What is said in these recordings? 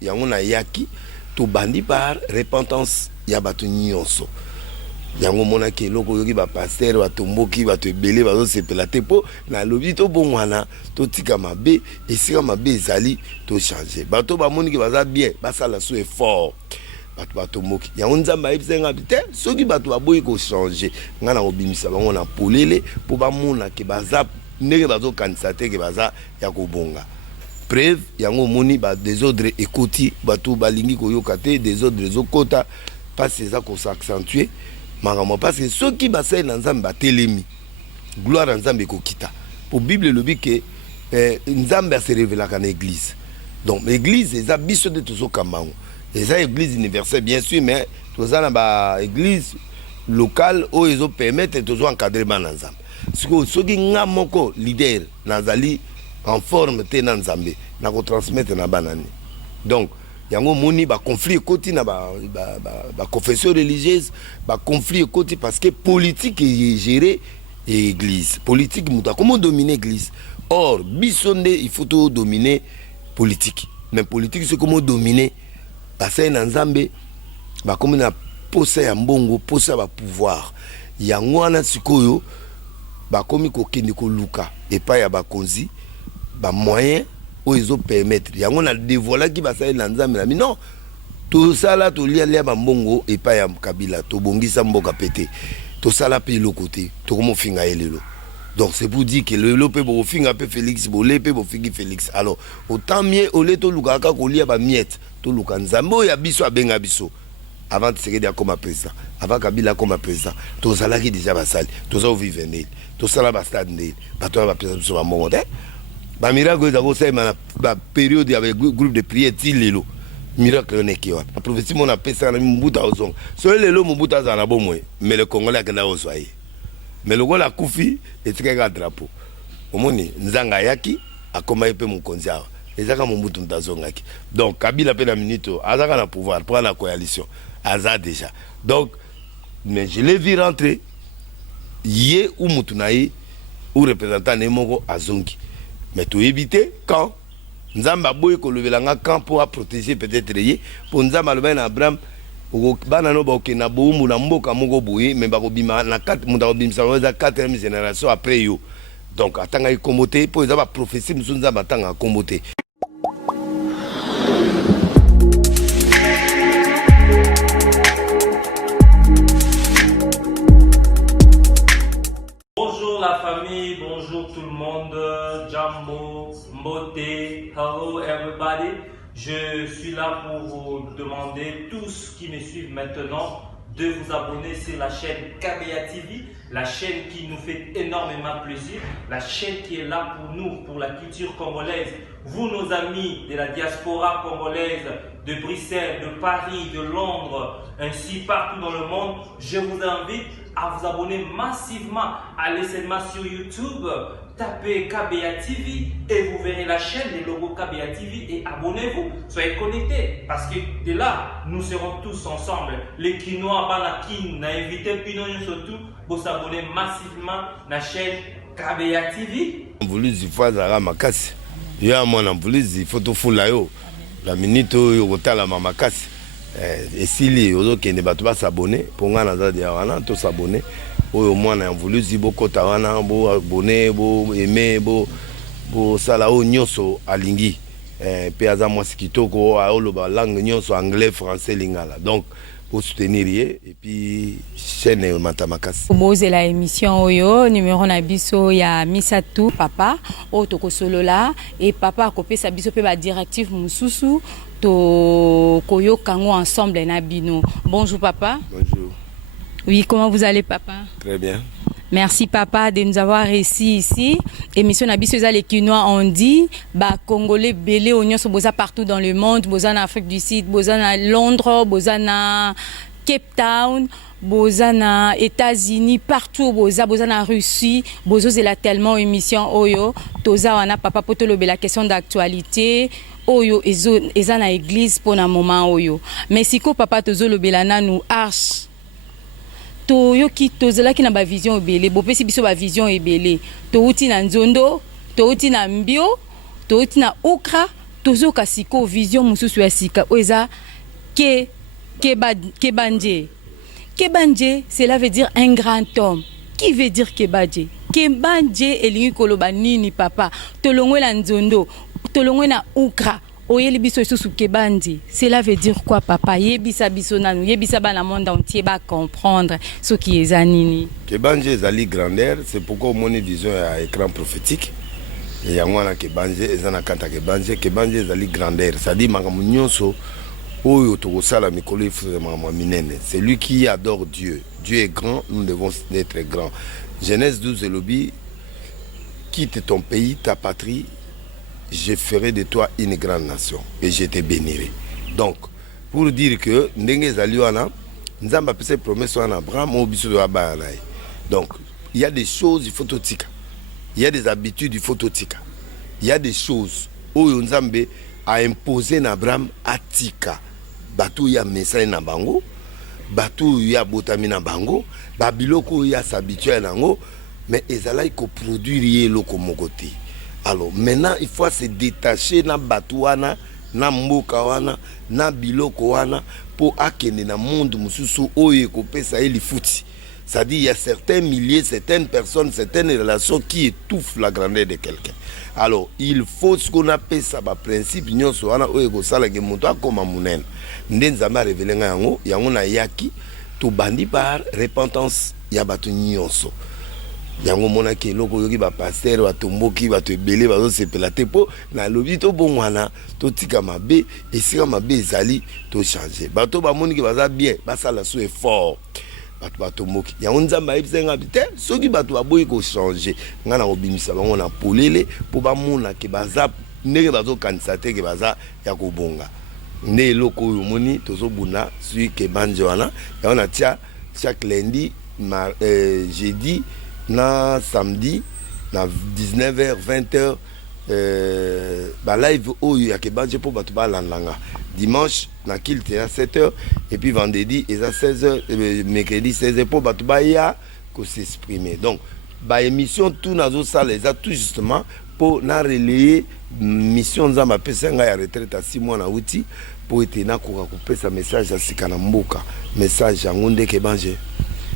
yango na yaki to bandi par repentance ya bato nyonso yango mona ke loko yoki ba pasteur batomboki bato ebele bazo sepela te po na lobi to bongwana to tika mabe esika mabe ezali to changer bato ba moni ke baza bien basala so effort bato batomboki yango nzamba ebisenga bite soki bato baboyi ko changer ngana obimisa bango na polele po ba mona ke baza ndenge bazo kanisa te ke baza ya kobonga preuve yango moni ba désordre ekoti bato balingi koyoka te désordre zokota parce que ça ko s'accentuer maramo parce que ceux qui basay na nzambe batelemi gloire à nzambe kokita pour bible lobi ke nzambe se révélaka na église donc l'église eza biso de tozo kamango eza église universelle bien sûr mais toza na ba église locale o ezo permettre tozo encadrer ba na nzambe soki nga moko leader nazali en forme te na nzambe na ko transmettre na banani donc yango moni ba conflit ekoti na ba confession religieuse ba conflit ekoti parce que politique est gérée église politique muta comment dominer église or bisonde il faut tout dominer politique mais politique c'est comment dominer basay na nzambe ba comme na posa ya mbongo posa ba pouvoir yango wana sikoyo ba komi ko kende ko luka et pas ya ba konzi ba moyen o ezo permettre yango na dévoiler ki basali na nzambe na non tout ça là to lia ba mbongo et pas ya kabila to bongisa mboka pété to sala pe le côté to komo finga elelo donc c'est pour dire que le pe bo finga pe Félix bo le pe bo fingi Félix alors autant mieux au le to luka ka ko lia ba miette to luka nzambe ya biso abenga biso avant de se dire comme président avant kabila comme président to sala ki déjà basali to ça vivre nel to sala ba stade nel ba to ba président so ba mbongo te ba miracle za ko sema na période avec groupe de prière ti lelo miracle ne ki wa la prophétie mon appelle ça na mbuta ozong so lelo mbuta za na bomwe mais le congolais akenda ozoye mais le gola kufi etika ka drapeau omoni nzanga yaki akoma epe mukonzi awa ezaka mbutu mtazongaki donc kabila pe na minute azaka na pouvoir pour la coalition aza déjà donc mais je l'ai vu rentrer yé ou mutunayi ou représentant nemoko azongi mais tout éviter quand nzamba boy ko levelanga quand pour protéger peut-être yé pour nzamba loba na Abraham bana no ba okena bomu na mboka moko boye mais ba ko bima na 4 munda ko bimisa za 4e génération après yo donc atanga ikomote pour za ba prophétie musu nzamba atanga komote. La famille, bonjour tout le monde, Jambo, Mbote, hello everybody. Je suis là pour vous demander, tous qui me suivent maintenant, de vous abonner sur la chaîne KBA TV, la chaîne qui nous fait énormément plaisir, la chaîne qui est là pour nous, pour la culture congolaise. Vous, nos amis de la diaspora congolaise, de Bruxelles, de Paris, de Londres, ainsi partout dans le monde, je vous invite à vous abonner massivement. Allez seulement sur YouTube, tapez KBA TV et vous verrez la chaîne, le logo KBA TV et abonnez-vous. Soyez connectés parce que de là, nous serons tous ensemble. Les Kinois, Banakin, n'a invité Pinon surtout pour s'abonner massivement à la chaîne KBA TV. Voulu zifazara makasi. Ya mwana voulu zifoto fula yo. La minute yo kotala makasi. Et si ozo kende bato ba s'abonner pour nga na zadi wana to s'abonner oyo mwana voulu zibo kota wana bo abonner bo aimer bo sala o nyoso alingi pe aza mwasi kitoko oloba langue nyoso anglais français lingala donc pour soutenir et puis chaîne Matamakasi. Boze la émission oyo numéro na biso ya Misatu papa o toko solo la et papa akopé sa biso pe ba directive mususu to koyo kango ensemble na bino. Bonjour papa. Bonjour. Oui, comment vous allez papa? Très bien. Merci papa de nous avoir réussi ici. Émission na biso les Kinois on dit ba congolais belé oignon so boza partout dans le monde, boza en Afrique du Sud, boza na Londres, boza na Cape Town, boza na États-Unis, partout boza na Russie, bozo zela tellement émission oyo, toza wana papa poto lobe la question d'actualité. Oyo eza na église pour un moment oyo. Mais siko papa tozo lobe la nanu arche. To yoki tozela ki na ba vision ebele bopesi biso ba vision ebele to uti na nzondo to uti na mbio to uti na ukra tozoka siko vision mususu ya sika oza Kebanje. Kebanje, cela veut dire un grand homme. Qui veut dire Kebanje? Kebanje elingi koloba nini papa? Tolongwe la nzondo, tolongwe na ukra. Oyeli biso susu Kebanje. Cela veut dire quoi papa? Yebisa biso nanu, yebisa ba na monde entier ba comprendre ce qui est zanini. Kebanje ezali grandeur, c'est pourquoi mon vision à écran prophétique. Et yangwana Kebanje ezana kanta Kebanje, Kebanje ezali grandeur, ça dit makambo nyonso. C'est lui qui adore Dieu. Dieu est grand, nous devons être grands. Genèse 12 et lobby, quitte ton pays, ta patrie, je ferai de toi une grande nation et je te bénirai. Donc, pour dire que nous avons fait promesse à Abraham. Donc, il y a des choses, il faut tout tika. Il y a des habitudes, il faut tout tika. Il y a des choses où Nzambe a imposé à Abraham à tika. Batu ya message na bango, batu ya botami na bango, babiloko ya s'habituer nango, mais ezala ko produire loko mokote. Alors maintenant il faut se détacher na batu wana, na mboka wana, na biloko wana pour akende na monde mususu oye ko pesa eli futi. C'est-à-dire il y a certains milliers, certaines personnes, certaines relations qui étouffent la grandeur de quelqu'un. Alors, il faut ce qu'on appelle ça, par principe, nous sommes comme un mounen. Nous avons révélé que nous yaki tout bandi par repentance. Yabatu nyonso. Yango monaki loko yoki ba pasteur wa tomboki ba te belé ba se pelate po na lobi to bongwana to tika mabe esika mabe ezali to changer. Bato ba moniki baza bien, ba sala so effort. Bato moki ya nzamba ibsenga bite soki bato baboyi ko changer ngana obimisa bango na polele po ba mona ke baza ndenge bazo kanisate ke baza ya kobonga nde loko oyo moni tozo buna sui ke banje wana ya ona tia chaque lundi jeudi na samedi na 19h 20h ba live oyo ya ke banje po bato ba landanga dimanche na kilte à 7h et puis vendredi et à 16h mercredi 16h pour batubaya ko s'exprimer. Donc ba émission tout nazo ça les a tout justement pour na relayer mission nzamba pesa nga ya retraite à 6 mois na outi pour être na ko pesa message à sikana mboka message ngonde ke banje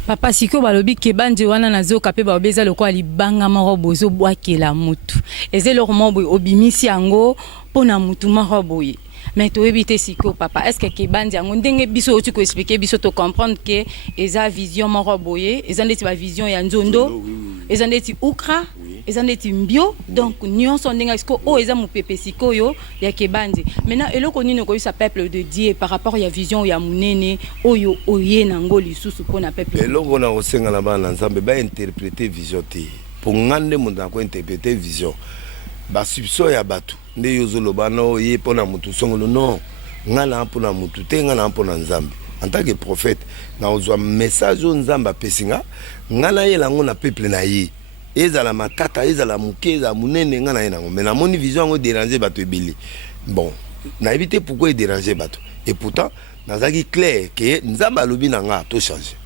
papa siko balobi Kebanje wana nazoka pe babeza lokwa libanga maro bozo bwakela mutu ezelo romo obimisi yango pona mutu maro boye. Mais tu éviter siko papa est-ce que Kebanje yango ndenge biso tu ko expliquer biso to comprendre que eza vision maro boye eza ndeti ba vision ya nzondo eza ndeti ukra eza ndeti mbio donc nyonso ndenge siko o eza mupepe siko yo ya Kebanje. Maintenant eloko nini ko sa peuple de Dieu par rapport ya vision ya munene oyo oye nango lisusu pona peuple eloko na osenga na bana nzambe ba interpréter vision te pour ngande monde ko interpréter vision ba subso ya batu nde yozoloba no ye pona mutu songolo non ngana pona mutu te ngana pona nzambe en tant que prophète na ozwa message o nzamba pesinga ngana yelango na peuple na ye ezala matata ezala muke ezala munene ngana yenango mais na moni vision ngo déranger bato ebele bon na éviter pourquoi déranger bato et pourtant nazaki clair que nzamba lobi na nga to changer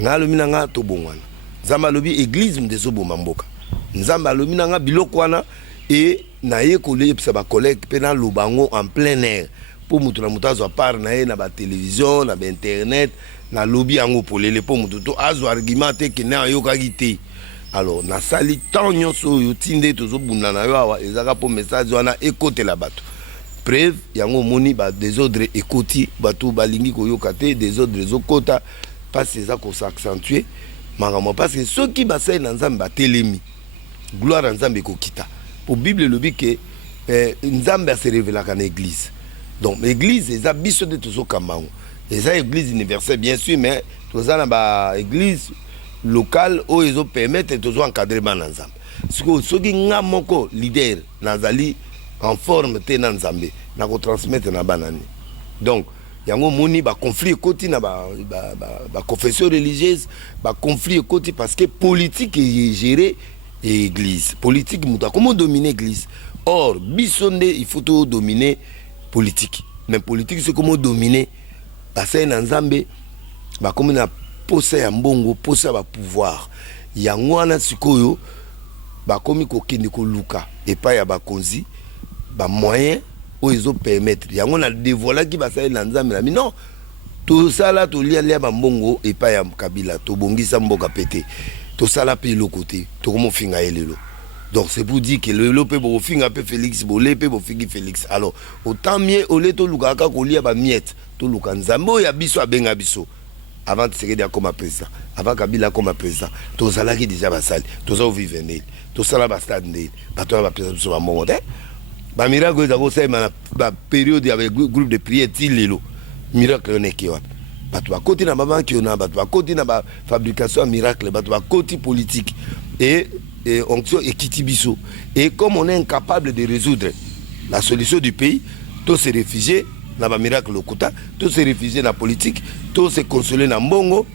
nga lobi na nga to bongwana nzamba lobi église mdezo bomba mboka nzamba lobi na nga biloko wana et naye collègue ça ba collègue pena lubango en plein air pour mutu na mutazo part naye na ba télévision na ba internet na lobby yango polele pour mutu to azo argumenté que na yoka gité alors na sali tant nyonso yo tinde tozo bunda na yo awa ezaka pour message wana écoute la bato preuve yango moni ba désordre écouti bato balingi ko yoka te désordre zokota parce que ça ko s'accentuer mangamo parce que ceux qui basay na nzambe ba telemi gloire à nzambe ko kita. Pour Bible le dit que Nzambe se révèle à l'église. Donc l'église est à biso de tous au Kamau. Et ça église universelle bien sûr mais tous ça na église locale où ils ont permettre tous encadrer ban ensemble. Ce que ceux qui nga moko leader nazali en forme te na Nzambe na ko transmettre na banani. Donc yango moni ba conflit côté na ba confession religieuse ba conflit côté parce que politique est gérée et église politique muta comment dominer église or bisonde il faut tout dominer politique mais politique c'est comment dominer parce que nzambe ba comme na posa ya mbongo posa ba pouvoir yango wana sikoyo ba komi ko kende ko luka et pas ya ba konzi ba moyen oyo ezopermettre yango na dévoilaki basali na nzambe na non tosala tolia bambongo epai ya Kabila tobongisa mboka pete tosala mpe eloko te tokomofinga ye lelo. Donc c'est pour dire que le pe bo finga pe Félix bolé pe bo fingi Félix. Alors autant mieux olé to lukaka kolia ba miette to luka nzambo ya biso abenga biso avant de se dire comme président avant Kabila comme président to sala ki déjà basali to za vivre nel to sala ba stade nel ba to ba président so ba monte ba miracle za ko sema ba période avec groupe de prière ti lelo miracle ne ki wana bato ba koti na babanki ona bato ba koti na ba fabrication miracle bato ba koti politique et onction et kitibiso. Et comme on est incapable de résoudre la solution du pays, tous ces réfugiés dans le miracle lokuta, tous ces réfugiés dans la politique, tous ces consolés dans Mbongo,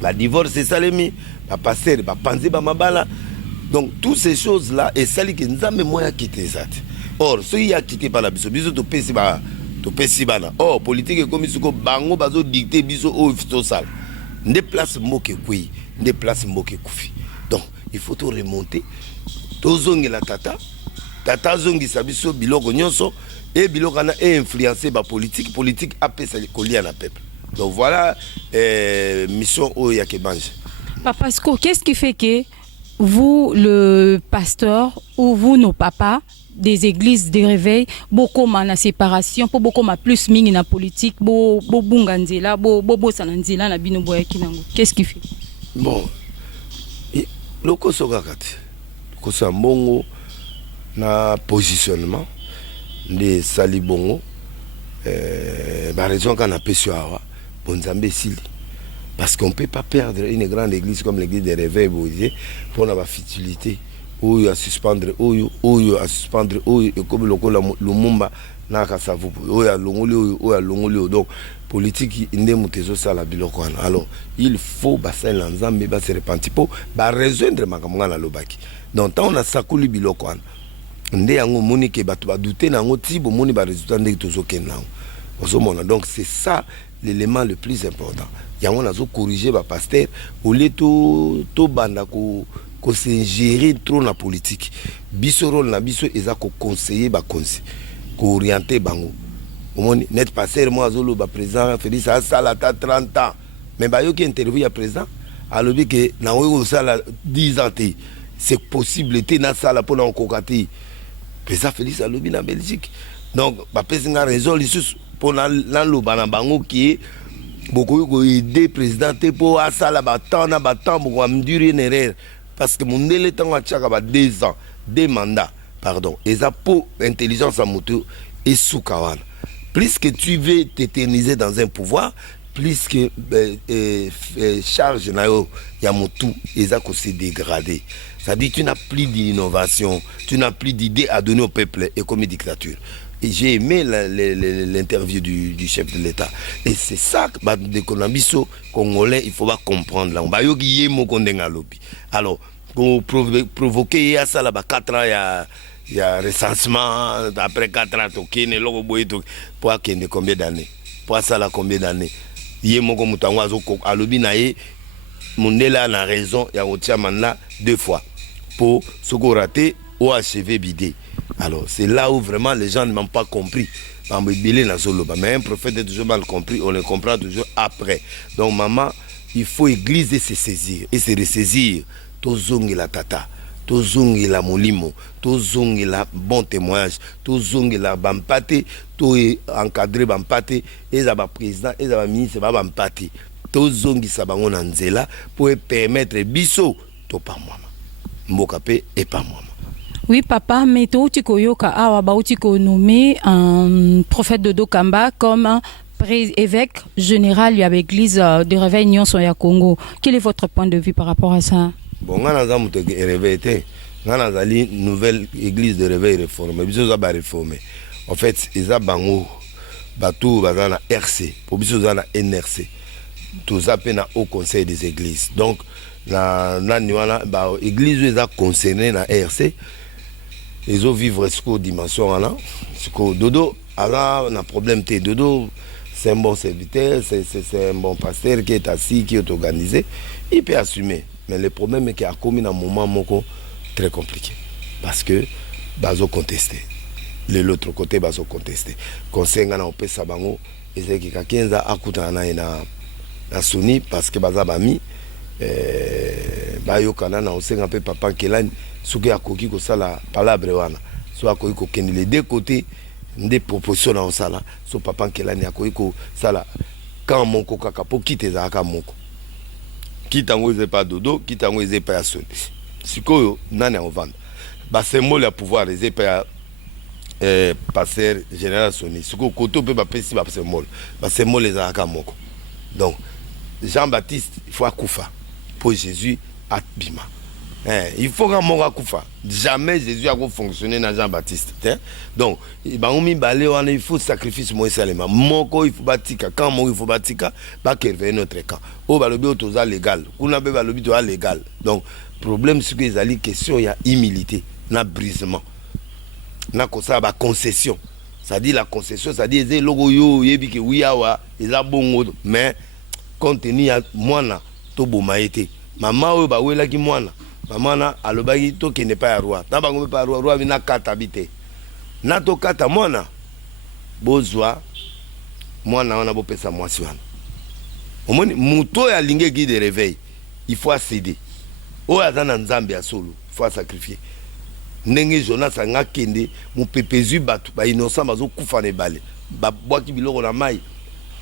la divorce c'est salemi, la passer, la panzi ba mabala. Donc toutes ces choses là et ça que nous avons moins quitté ça. Or ceux qui a quitté par la biso to pesi bana. Or politique comme isso ko bango bazo dicter biso o fito sal. Ne place moke kui, ne place moke kufi. Donc il faut tout remonter tozongi la tata zongi sabiso biloko nyonso et biloko na influencer ba politique apesa kolia na peuple. Donc voilà mission o ya Kebanje. Papa Sko, qu'est-ce qui fait que vous le pasteur ou vous nos papas des églises de réveil beaucoup na séparation pour beaucoup ma plus mingi na politique bo bunganzela bo sananzela na bino boya kinango, qu'est-ce qui fait? Bon loko sokakati kosa mbongo na positionnement de salibongo ba raison kana pesio awa bonzambe sili parce qu'on peut pas perdre une grande église comme l'église des réveils pour la futilité ou à suspendre ou à suspendre ou comme loko la lumumba na kasavu ou à longoli donc politique ndemu tezo sala biloko wana. Alors il faut bassin l'ensemble ba se repentir pour ba rejoindre makamwa na lobaki. Donc tant on a sakuli biloko wana nde yango moni ke batu ba douter na ngo tibo moni ba résultat ndeki tozo kenna ozomona. Donc c'est ça l'élément le plus important. Yango nazo corriger ba pasteur au lieu to banda ko s'ingérer trop na politique. Biso rôle na biso eza ko conseiller ba conseil ko orienter bango. Net passer moi zolo ba président Félix a sala ta 30 ans mais ba yo qui interview ya président alors que na wo sala 10 ans c'est possibilité na sala pour na kokati président Félix a lobby na Belgique. Donc ba président raison lisus pour na loba na bango qui beaucoup ko aider président pour a sala ba temps na ba temps pour amdurer une erreur parce que mon délai temps a tchaka ba 2 ans 2 mandats pardon et ça pour intelligence à moto et soukawana. Plus que tu veux t'éterniser dans un pouvoir, plus que charge na yo ya motu ezako se dégrader. Ça dit tu n'as plus d'innovation, tu n'as plus d'idées à donner au peuple et comme une dictature. Et j'ai aimé l'interview du chef de l'État. Et c'est ça que de Konambiso congolais, il faut pas comprendre là. On va yogi yemo kondenga lobi. Alors pour provoquer ya ça là 4 ans il y a recensement après 4 ans tokene loko boye to pour akende combien d'années pour ça là combien d'années yé moko mutango azoko alobi na ye mondela na raison ya otia manna 2 fois pour ce qu'on raté ou achevé bidé. Alors c'est là où vraiment les gens n'ont pas compris. Mais un prophète est toujours mal compris, on le comprend toujours après. Donc maman, il faut église et se saisir et se ressaisir tozongi la tata. Tozongi la molimo, tozongi la bon témoignage, tozongi la bampate, to encadrer bampate, et za ba président, et za ba ministre ba bampate. Tozongi sa bango na nzela pour permettre biso to pa mama. Mboka pe et pas mama. Oui papa, mais to tiko yoka awa ba tiko nommé un prophète de Dokamba comme évêque général avec l'église de Réveil Nyonso ya Congo. Quel est votre point de vue par rapport à ça? Bon, on a réveillé, on a une nouvelle église de réveil réformée. Ils ont réformé. En fait, ils ont bango, bateau, bazana RC, pour ils ont NRC. Tout ça peine au conseil des églises. Donc, la église ils ont concerné la RC. Ils ont vivre jusqu'aux dimensions là. Jusqu'au dodo, alors on a problème t dodo. C'est un bon serviteur, c'est un bon pasteur qui est assis, qui est organisé. Il peut assumer. Mais le problème est qu'il a commis un moment très compliqué. Parce que Bazo contesté. l'autre côté bazo contester conseil ngana opesa bango ezeki ka 15 akutana na Sony parce que baza bami bayokana na osenga pe papa Kelani soki akoki kosala palabre wana so akoki kokende les deux côtés des propositions na osala so papa Kelani akoki kosala quand moko kaka po kite za ka moko kitango eze pas dodo kitango eze pas Sony sikoyo nani ovanda ba symbole ya pouvoir eze pas passer général Sony sikoyo koto pe ba pesi ba symbole eza ka moko donc Jean-Baptiste il faut akufa pour Jésus abima. Il faut que mon akufa. Jamais Jésus a fonctionné dans Jean-Baptiste. Donc, il faut sacrifice moi seulement. Moko il faut batika quand mon il faut batika pas qu'il vienne notre camp. Oh ba lobi otoza légal. Kuna be ba lobi to légal. Donc, problème c'est que les ali question il y a humilité, na brisement. Na ko ça ba concession. Ça dit la concession, ça dit les logo yo yebi ke wiawa, ils a bongo mais compte tenu à mwana to bomaete mama oyo ba wela ki mwana mama na alobaki to kende pa ya roi na bango pa roi bina kata bite na to kata mwana bozwa mwana wana bo pesa mwasi wana omoni muto ya linge qui de réveil il faut accéder o azana nzambe ya solo il faut sacrifier ndenge Jonas anga kende mu pepezu batu ba innocent bazo kufa ne bale ba bwaki biloko na mai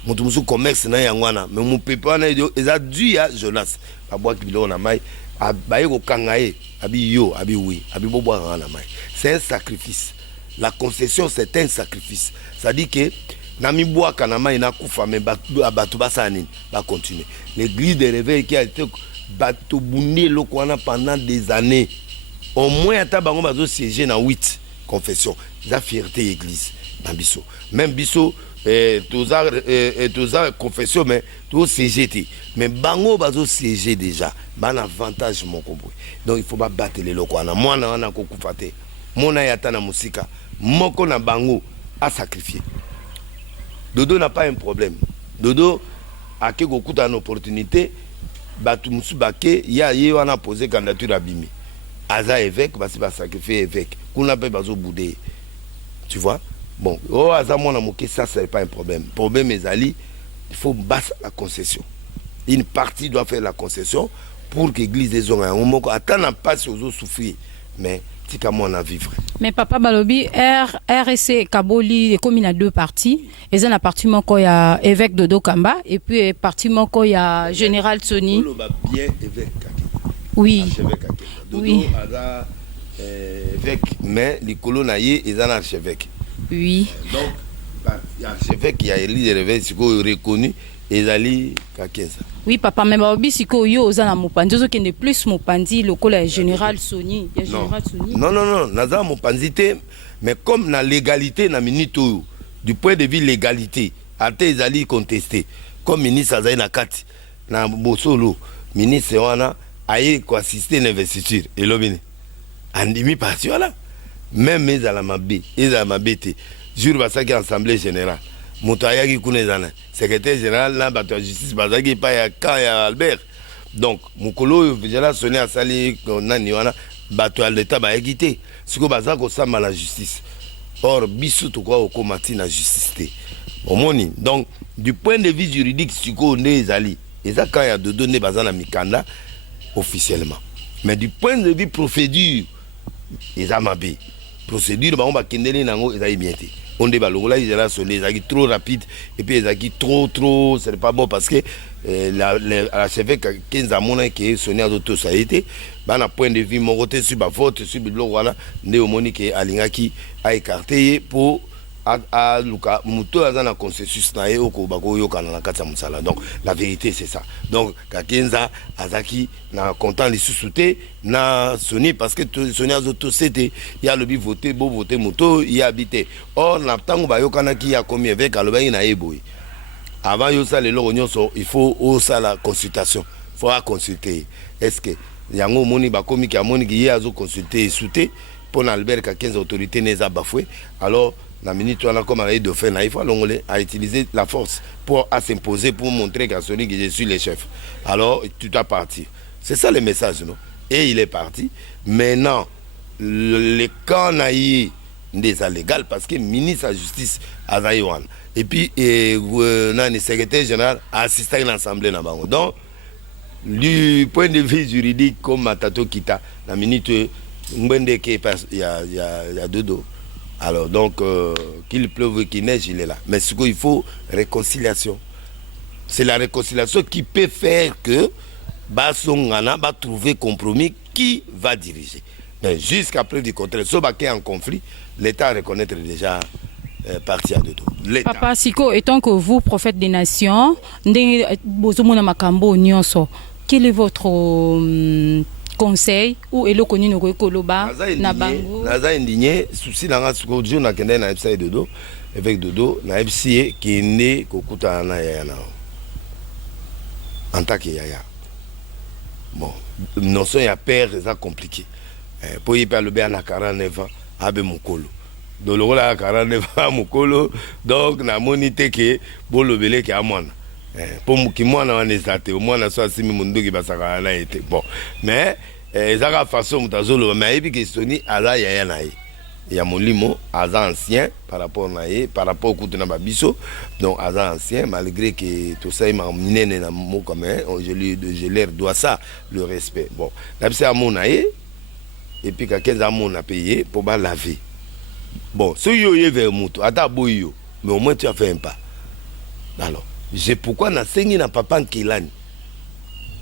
mutu musu commerce na yangwana mais mon pepe wana eza dû ya Jonas abwaki biloko na mai abaye ko kangaye abi yo abi oui abi bobwa na mai c'est un sacrifice la concession c'est un sacrifice ça dit que na mi bwaka na mai na kufa mais batu basani ba continuer l'église de réveil qui a été batu bundi loko wana pendant des années au moins ata bango bazo siéger na 8 confession la fierté église na biso même biso toza confession mais tout CGT mais bango bazo CG déjà ban avantage mon combo donc il faut pas battre les locaux na mwana wana ko kufate mona yata na musika moko na bango a sacrifier Dodo n'a pas un problème Dodo a ke kokuta une opportunité batu musubake ya ye wana poser candidature à Bimi aza évêque basi ba sacrifier évêque kuna pe bazo boudé tu vois. Bon, oh, ça c'est pas un problème. Le problème est ali, il faut battre la concession. Une partie doit faire la concession pour que l'église des hommes attend pas si aux autres souffrir, mais c'est comme on a vivre. Mais papa Balobi, RSC Kaboli est comme il y a deux parties. Et c'est la partie il y a évêque Dodo Kamba et puis partie il y a général Sony. Bien évêque. Oui. Dodo oui. Évêque, mais les colonnaillés ils sont archevêque. Oui. Donc, l'archevêque qui a élu des réveils, c'est reconnu, et Ali Kakenza. Oui, papa, mais Baobi, c'est que yo ozana mopandi, zo kende plus mopandi, le col général Sony. Non, naza mopandi te, mais comme na légalité na minute du point de vue légalité, ate ezali contesté. Comme ministre Azaï Nakati, na Bosolo, ministre wana aye ko assister l'investiture et l'obéné. Andimi parti voilà. Même mes à la mabé, jour basaki assemblée générale. Moutayaki Kounezana, secrétaire général, là, bateau justice, basaki pas ya quand ya Albert. Donc, Moukolo, déjà sonné à Sali, Naniwana, bateau à l'état, bah, quitté. Ce que basako samba la justice. Or, bisou, tout quoi, au comati la justice. Au moni. Donc, du point de vue juridique, ce qu'on est ali, et ça, quand il y a de données basana Mikanda, officiellement. Mais du point de vue procédure, ils ont mabé. Procédure, on va kindeli nango, ils ont bien été. On débat là, ils ont sonné, ils ont trop rapide, et puis ils ont trop, c'est pas bon parce que la chef 15 ans qui est sonné à d'autres, ça a été, bah, un point de vue, mon côté sur ma vote, sur le blog, voilà, néomonique et Alingaki a écarté pour à Luka Muto a un consensus na ye oko bako yo kana na kata musala. Donc la vérité c'est ça. Donc Kakenza Azaki na content les sous-soutés na Sony parce que Sony a auto c'était il y a le bi voter beau voter Muto il a habité. Or na tango ba yo kana ki a commis avec aloba na eboy. Avant yo ça les lognon so il faut au ça la consultation. Faut consulter. Est-ce que yango moni ba komi ki amoni ki azo consulter souté pour Albert Kakenza autorité n'est pas bafoué. Alors la minute on a comme à de faire il faut l'ongolais à utiliser la force pour s'imposer pour montrer qu'à Sony que je suis le chef. Alors tu dois partir. C'est ça le message non. Et il est parti. Maintenant le camp naïe ndeza légal parce que ministre de la justice azaïwan et puis le secrétaire général a assisté à l'assemblée na bango. Donc du point de vue juridique comme Matato Kita la minute Mbende qui il y a dodo. Alors donc qu'il pleuve qu'il neige il est là. Mais ce qu'il faut réconciliation. C'est la réconciliation qui peut faire que Basongana va trouver compromis qui va diriger. Mais jusqu'à preuve du contraire, ce qui est en conflit, l'État reconnaître déjà parti à deux. Papa Siko, étant que vous, prophète des nations, quel est votre conseil ou est-ce que nous koloba na bango naza indigné souci nanga siko jour na kende na FCA dodo avec dodo na FCA qui né kokuta na ya na en tant que yaya. Bon, notion ya père c'est compliqué. Pour y parler bien à 49 ans abe mukolo. Donc le à 49 ans mukolo donc na monité que bolo belé ki amona. Pour moi qui moi na wanezate au moins na so asimi mundu ki basaka na été. Bon, mais ezaka façon mutazolo mais ebi questioni ala yaya na ye. Il y a mon limo, aza ancien par rapport à par rapport au coup de Nababiso, donc aza ancien malgré que tout ça il m'a mené dans mon commun, je leur dois ça le respect. Bon, là c'est à mon aïe et puis quand 15 ans on a payé pour ba laver. Bon, ce yo yé vers muto, ata boyo, mais au moins tu as fait un pas. Alors, j'ai pourquoi na sengi na papa nkilani.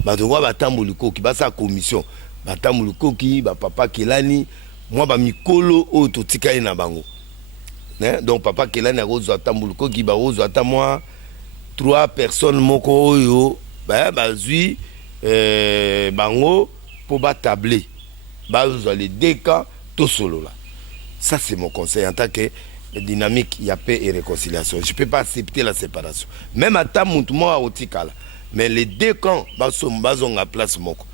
Ba to ba tambuluko ki ba sa commission, ba tambuluko ki ba papa kilani. Moi ba mikolo o to tikai na bango. Donc papa kelani a rozo atambuluko ki ba rozo ata moi 3 personnes moko oyo ba zui bango pour ba tabler. Ba zo les deux cas to solo là. Ça c'est mon conseil en tant que dynamique il y a paix et réconciliation. Je peux pas accepter la séparation. Même à ta moi au tikala. Mais les deux camps ba sont bazonga place moko.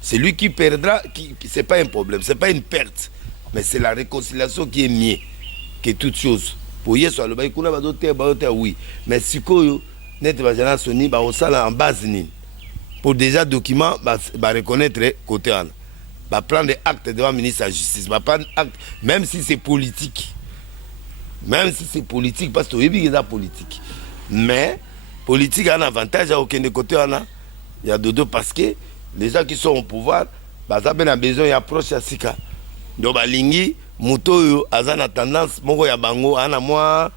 C'est lui qui perdra qui c'est pas un problème, c'est pas une perte. Mais c'est la réconciliation qui est mieux que toute chose. Pour hier soit le bail kuna bazoter oui. Mais si ko net bajana soni ba osala en base ni. Pour déjà document ba reconnaître côté an. Ba prendre acte devant le ministre de la justice, ba prendre acte même si c'est politique. Même si c'est politique parce que oui c'est politique. Mais politique a un avantage à aucun côté an. Il y a dodo parce que les gens qui sont au pouvoir ba ça ben a besoin d'approche à sika. Donc balingi muto azana tendance moko ya bango ana moi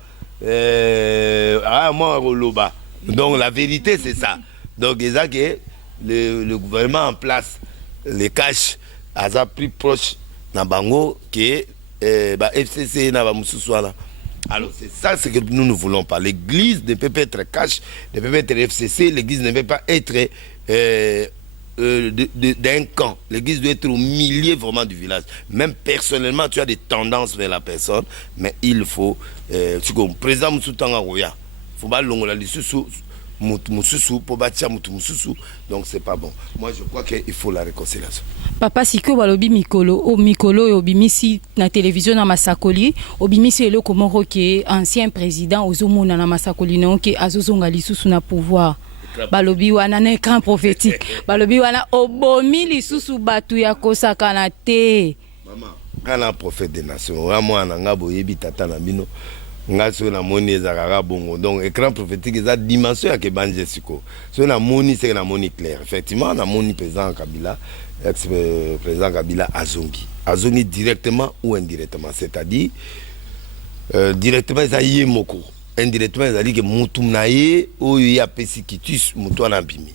loba. Donc la vérité c'est ça. Donc ça que le gouvernement en place les cash aza plus proche na bango que FCC na ba mususwala. Alors c'est ça ce que nous voulons pas. L'église ne peut pas être cash, ne peut pas être FCC, l'église ne peut pas être d'un camp. L'église doit être au milieu vraiment du village. Même personnellement, tu as des tendances vers la personne, mais il faut, tu comprends, président Moussoutanga Roya, il faut pas l'ongola l'issou Moussousou pour bâtir Moussousou, donc c'est pas bon. Moi je crois qu'il faut la réconciliation. Papa Siko balobi mikolo et obimisi na télévision na Masakoli, obimisi eloko moko ke ancien président ozomona na Masakoli non ke azozonga lisusu na pouvoir. Balobi wana na écran prophétique. Balobi wana obomi lisusu batu ya kosakana te. Maman, kana prophète des nations, moi na ngabo yebi tata na bino. Ngaso na moni ezakaka bongo. Donc écran prophétique eza dimension ya ke banje siko. So na moni c'est na moni clair. Effectivement na moni président Kabila, ex-président Kabila azongi. Azongi directement ou indirectement, c'est-à-dire directement eza yemoko. Indirectement, c'est-à-dire que Moutoumnaye, où il y a Pessikitus, Moutouana Bimi.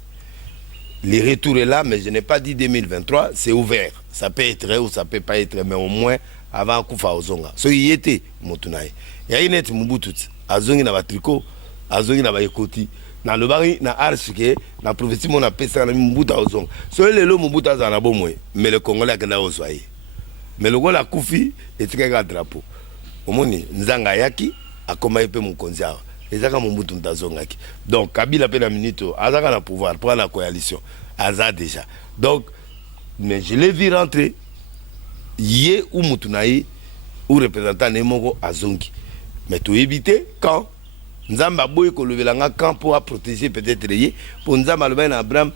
Le retour est là, mais je n'ai pas dit 2023, c'est ouvert. Ça peut être ou ça peut pas être, mais au moins avant Koufa Ozonga. Ce qui était Moutounaye. Il y a une autre Mouboutout, Azongi na batriko, Azongi na baekoti. Na le bari, na archike, na prophétie, mon appelle ça, na Moubouta Ozonga. Ce qui est le Moubouta Zanabomwe, mais le Congolais a gagné Ozoaye. Mais le Gola Koufi, et c'est un drapeau. Au moins, Nzanga Yaki, akoma yepe mukonzi awa ezaka Mobutu mtazongaki. Donc Kabila pe na minito azaka na pouvoir pour la coalition aza déjà. Donc mais je l'ai vu rentrer yé ou mutunayi ou représentant nemoko azongi. Mais to éviter quand nzamba boy ko levelanga quand pour protéger peut-être yé pour nzamba loba na Abraham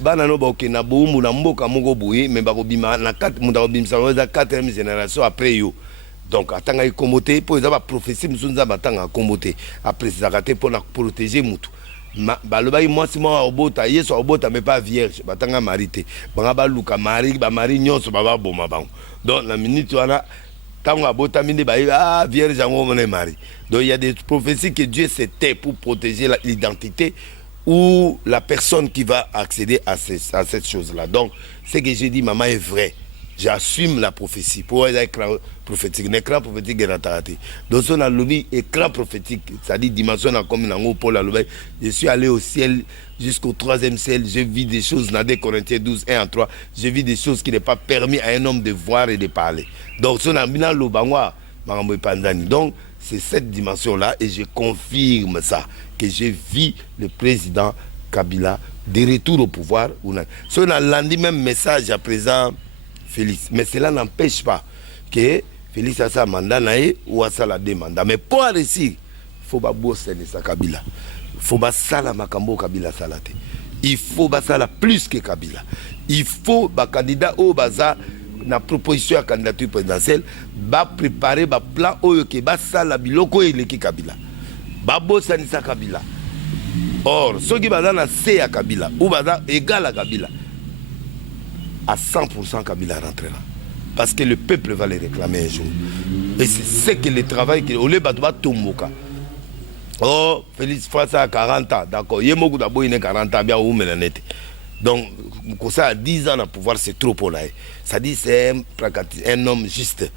bana no ba okena boumbu na mboka moko boye mais ba ko bima na 4 munda ko bimsa za 4e génération après yo. Donc atanga ikomote pour eza ba prophétie muzunza batanga komote après zakate pour protéger mutu. Baloba moi si moi obota yeso obota mais pas vierge batanga marité. Banga ba luka mari ba mari nyonso baba boma bango. Donc la minute wana tango abota minde ba vierge yango mone mari. Donc il y a des prophéties que Dieu s'est tait pour protéger l'identité ou la personne qui va accéder à cette chose-là. Donc, ce que j'ai dit, maman, est vrai. J'assume la prophétie. Pour l'écran prophétique, l'écran prophétique est raté. Donc, on a lobby écran prophétique, c'est-à-dire dimension comme une pour la lobby. Je suis allé au ciel jusqu'au 3e ciel. J'ai vu des choses dans 2 Corinthiens 12, 1 à 3. J'ai vu des choses qui n'est pas permis à un homme de voir et de parler. Donc, on a mis dans le donc, c'est cette dimension-là et je confirme ça, que j'ai vu le président Kabila de retour au pouvoir. Si on a lundi même message à présent Félix, mais cela n'empêche pas que Félix a sa mandat ou a sa la demande. Mais pour réussir, il faut pas bosser sa Kabila. Il faut pas ça la makambo Kabila salate. Il faut pas ça la plus que Kabila. Il faut ba candidat au baza na proposition à candidature présidentielle ba préparer ba plan oyo ke ba sala biloko eleki Kabila ba bosanisa Kabila. Or ceux qui baza na C à Kabila ou baza égal à Kabila à 100% Kabila rentrera parce que le peuple va les réclamer un jour et c'est ce que le travail que au lieu ba tomboka. Oh Félix Frassa a 40 ans d'accord yemoku d'abo il 40 ans bien ou melanete. Donc, ça a 10 ans à pouvoir, c'est trop pour là. Ça dit c'est un homme juste,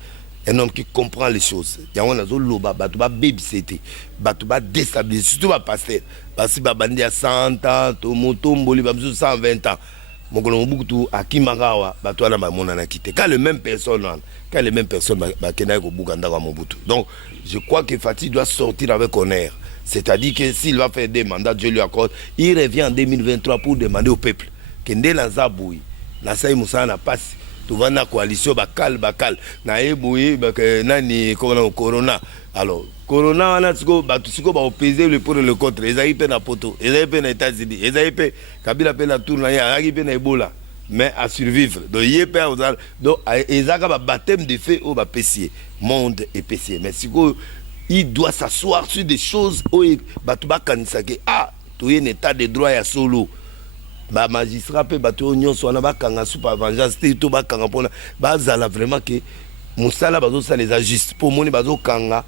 un homme qui comprend les choses. Il y a un loba, batuba babysitter, batuba déstabiliser, surtout ba pasteur. Parce que bandi à 100 ans, tomotomboli, babzu 120 ans. Mon beaucoup tout à Kimagawa, batouana ba monana quitté. Quand les mêmes personnes, ba kenai ko buganda wa Mobutu. Donc, je crois que Fatih doit sortir avec honneur. C'est-à-dire que s'il va faire des mandats, Dieu lui accorde, il revient en 2023 pour demander au peuple que Ndé Lanzaboui, Nassai Moussa n'a pas tout va na coalition bakal na eboui nani corona. Alors corona wana siko batusiko ba opposer le pour le contre ezali pe na poto ezali pe na États-Unis ezali pe Kabila pe na tour na ya aki pe na Ebola mais à survivre. Donc il peut donc ezaka ba baptême de feu au ba pessier monde et pessier mais siko il doit s'asseoir sur des choses où Batouba Kanisake tu es un état de droit à solo. Ba magistrat pe bato nyonso na ba kanga super vengeance to ba kanga pona ba zala vraiment que musala bazo ça les ajustes pour moni bazo kanga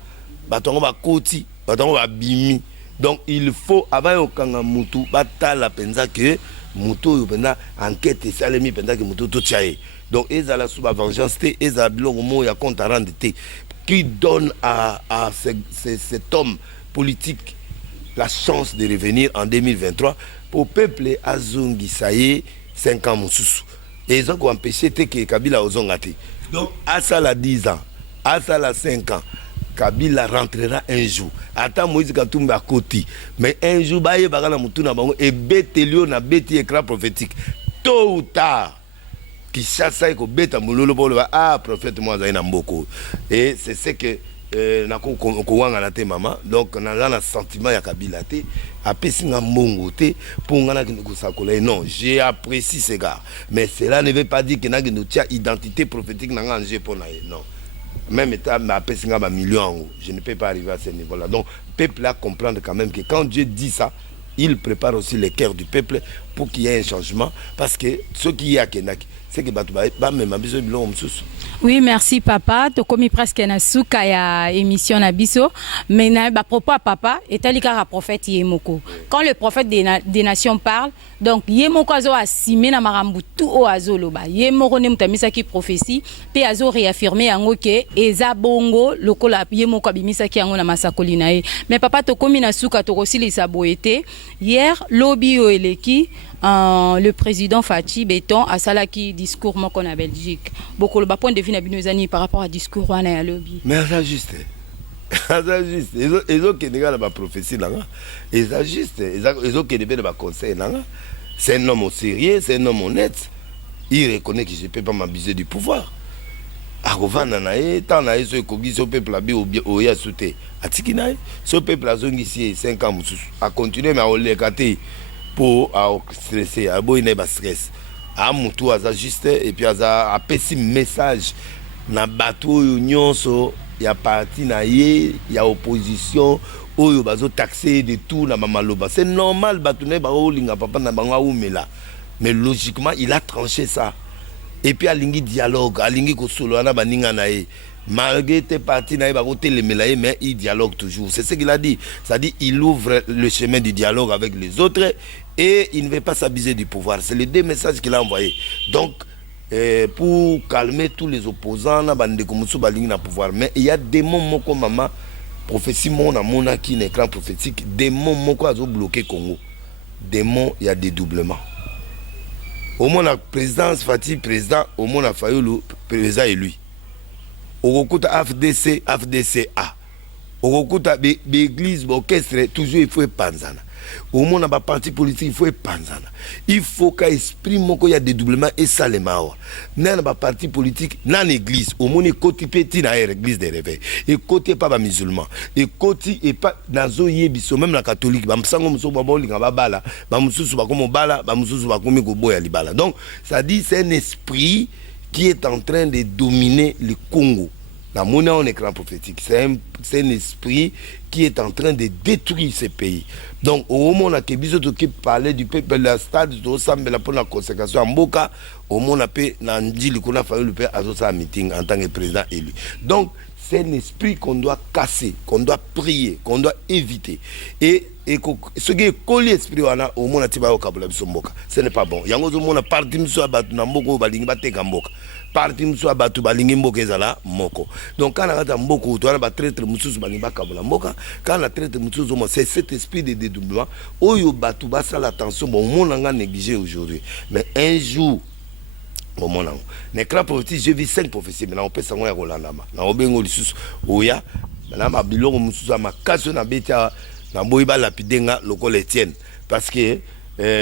bato ba koti bato ba bimi. Donc il faut avant au kanga mutu batala penza que mutu yo penza enquête salemi penza que mutu to tchaye. Donc ezala super vengeance te ezala bilongo mo ya compte à rendre te qui donne à cet homme politique la chance de revenir en 2023 pour peuple Azungi Saye 5 ans Moussou. Et ils ont empêché que Kabila Ozongate. Donc à ça la 10 ans, à ça la 5 ans, Kabila rentrera un jour. Attends Moïse Katumba à côté. Mais un jour, Baye Bagana Moutouna Bango et Bételio na Béti écran prophétique. Tôt ou tard. Qui chasse ko beta mulolo pour le prophète moi zaina mboko et c'est ce que na ko wanga na te maman donc na la sentiment ya Kabila te apesi nga mbongo te pour ngana ki ko sakola non j'ai apprécié ces gars mais cela ne veut pas dire que na ki tia identité prophétique na nganje pour na non même état ma apesi nga ba millions je ne peux pas arriver à ce niveau là donc peuple là comprendre quand même que quand Dieu dit ça il prépare aussi les cœurs du peuple pour qu'il y ait un changement parce que ce qui y a Kenaki c'est que oui, merci papa. Tu commis presque na souka ya émission na biso. Mais na ba propos à papa et talikara prophète Yemoko. Quand le prophète des nations parle, donc Yemoko azo assimé na marambu tout o azoloba. Yemoko ne mutamisa ki prophétie, pe azo réaffirmer yango ke eza bongo lokola Yemoko abimisa ki yango na masakoli na ye. Mais papa to commis na souka to kosili sa boete. Hier lobby o eleki le président Fatih Béton a salaki discours moko na Belgique. Beaucoup le point de vue na binozani par rapport à discours wana ya lobby. Mais ça juste. Ça juste. Ils ont que la prophétie là. Ils ajustent. Ils ont que des conseils là. C'est un homme sérieux, c'est un homme honnête. Il reconnaît que je ne peux pas m'abuser du pouvoir. Arovana nae tant nae so kogi so peuple abi o ya souté. Atiki nae so peuple azongi ici 5 ans a continuer mais on l'écarter pour stresser a boy ne ba stress a mutu aza juste et puis aza apesi message na bato nyonso ya parti na ye ya opposition oyo bazo taxer de tout na mamaloba. C'est normal batune ba olinga papa na bango aumela. Mais logiquement il a tranché ça. Et puis alingi dialogue, alingi ko solo na baninga na ye. Malgré tes partis na ye ba côté le melaye mais il dialogue toujours. C'est ce qu'il a dit. Ça dit il ouvre le chemin du dialogue avec les autres et il ne veut pas s'abuser du pouvoir. C'est les deux messages qu'il a envoyés. Donc pour calmer tous les opposants na bande ko musu balingi na pouvoir. Mais il y a des moments comme maman prophétie mon amona qui est écran prophétique, des moments quoi ont bloqué Congo. Des moments il y a dédoublement. Au moins la présidence Fatih président, au moins la Fayulu président et lui. Au Rokuta FDC, FDCA. Au Rokuta l'église, l'orchestre, toujours il faut panzana. Au moins dans parti politique, il faut panzana. Il faut qu'à esprit qu'il y a dédoublement et ça les maois. Dans le parti politique, dans l'église, au moins il côté petit dans l'église des réveils. Et côté pas musulman. Et côté et pas dans zoye biso même la catholique. Bamsango muso baboli ngabala, bamususu bakomo bala, bamususu bakomi ko boya libala. Donc ça dit c'est un esprit qui est en train de dominer le Congo. La monnaie en écran prophétique, c'est un esprit qui est en train de détruire ces pays. Donc, au moment où on a parlé du peuple, la stade de Sambela pour la consécration en Boka, au moment où on a dit qu'on a fallu le père à un meeting en tant que président élu. Donc, c'est un esprit qu'on doit casser, qu'on doit prier, qu'on doit éviter. Et ce qui est collé l'esprit, au moment où ce n'est pas bon. Il y a un moment où on a parti sur Mboka. Parti mso batu balingi mboka ezala moko. Donc quand on a mboko to na traître mususu balingi bakabula mboka, quand on a traître mususu c'est cet esprit de dédoublement oyo batu basa l'attention bon monde nga négligé aujourd'hui. Mais un jour au monde na écran prophétique j'ai vu 5 prophéties mais on peut sango ya kolandama. Na obengo lisusu oya na ma biloko mususu makaso na betia na boyiba lapidenga lokole Etienne parce que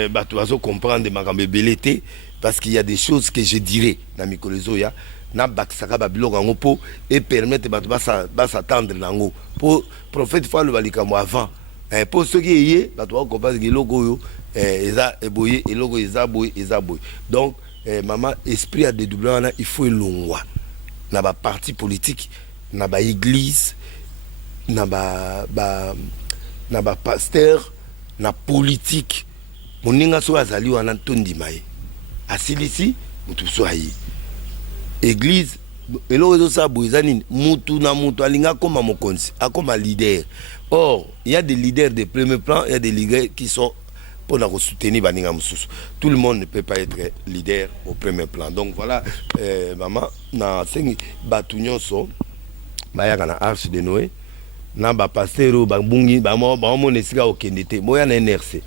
batu bazo comprendre makambe belete. Parce qu'il y a des choses que je dirais dans mes collègues, na baksaka babilo kango po et permettre de s'attendre nango pour prophète fois le balikamo avant pour ceux qui y ba to comprendre que logo yo eza eboye et logo eza boye. Donc maman esprit à dédoublement il faut longwa na ba parti politique na ba église na ba pasteur na politique moninga so azali wana tondi mai asilisi mutu soayi église elo ezo sa boizani mutu na mutu alinga koma mokonzi akoma leader. Or il y a des leaders de premier plan, il y a des leaders qui sont pour nous soutenir baninga mususu. Tout le monde ne peut pas être leader au premier plan. Donc voilà maman na sengi batunyo so bayaka na arche de Noé na ba pasteur ba bungi ba mo nesika okendete boya na NRC.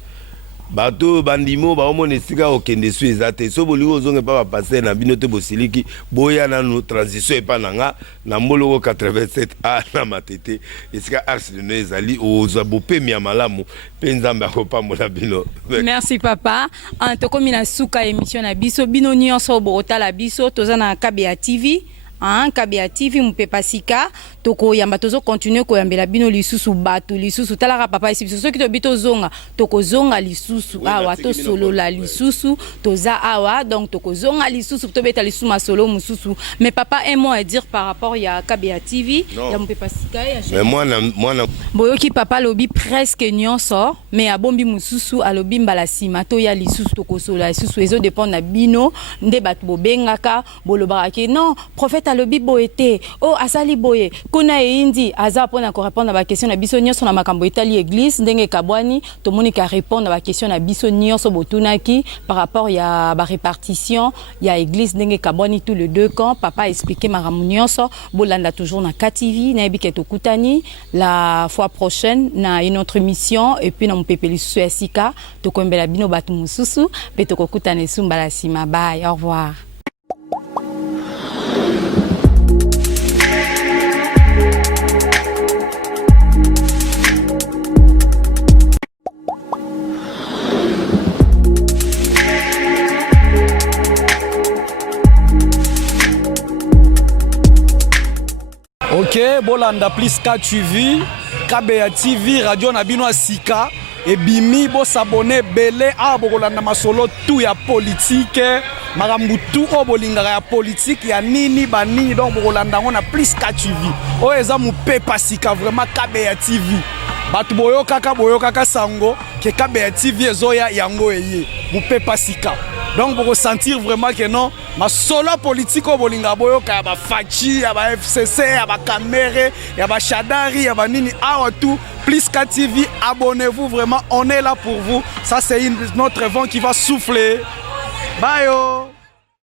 Bato bandimo ba omone sika okende su ezate so boli ozonge pa passer na binote bosiliki boya na no transition e pa nanga na mbolo 87 a na matete esika arse de nezali oza bopemi ya malamu pe nzambe akopambola bino. Merci papa. En to komi na suka émission na biso bino nyonso botala biso toza na KBA TV. KBA TV mupepa sika toko yamba tozo continuer ko yambela bino lisusu batu lisusu talaka papa isi biso ki to bito zonga toko zonga lisusu awa to solo la lisusu toza awa donc toko zonga lisusu to beta lisusu masolo mususu. Mais papa un mot à dire par rapport ya KBA TV ya mupepa sika ya mais moi boyoki papa lobi presque nyonso mais abombi mususu alobi mbala sima to ya lisusu toko solo lisusu ezo dépend na bino nde batu bobengaka bolobaka ke non prophète alobi boete o asali boye kuna indi aza pona ko répondre à question na biso nyonso na makambo etali église ndenge kabwani to monika répondre à question na biso nyonso botunaki par rapport ya ba répartition ya église ndenge kabwani tous les deux camps papa expliquer makambo nyonso bolanda toujours na KTV na ebike to kutani la fois prochaine na une autre mission et puis na mpepeli susu ya sika to kombela bino batu mususu pe to kokutana sumbala sima bye au revoir. Ok, bolanda plus KTV, KBA TV, radio Nabino Sika, et bimi bo s'abonner belé à bolanda masolo tout ya politique. makambo tu o bolingaka ya politique ya nini banini donc bokolanda yango na Plus K TV oyo eza mopepa sika vraiment Kabeya TV bato boyokaka sango ke Kabeya TV ezoya yango eye mopepa sika donc pour sentir vraiment que non ma solo politique au bolinga boyoka ya ba Fachi ya ba FCC ya ba Kamere ya ba Shadari ya ba nini awa tout Plus K TV abonnez-vous vraiment on est là pour vous ça c'est notre vent qui va souffler bye yo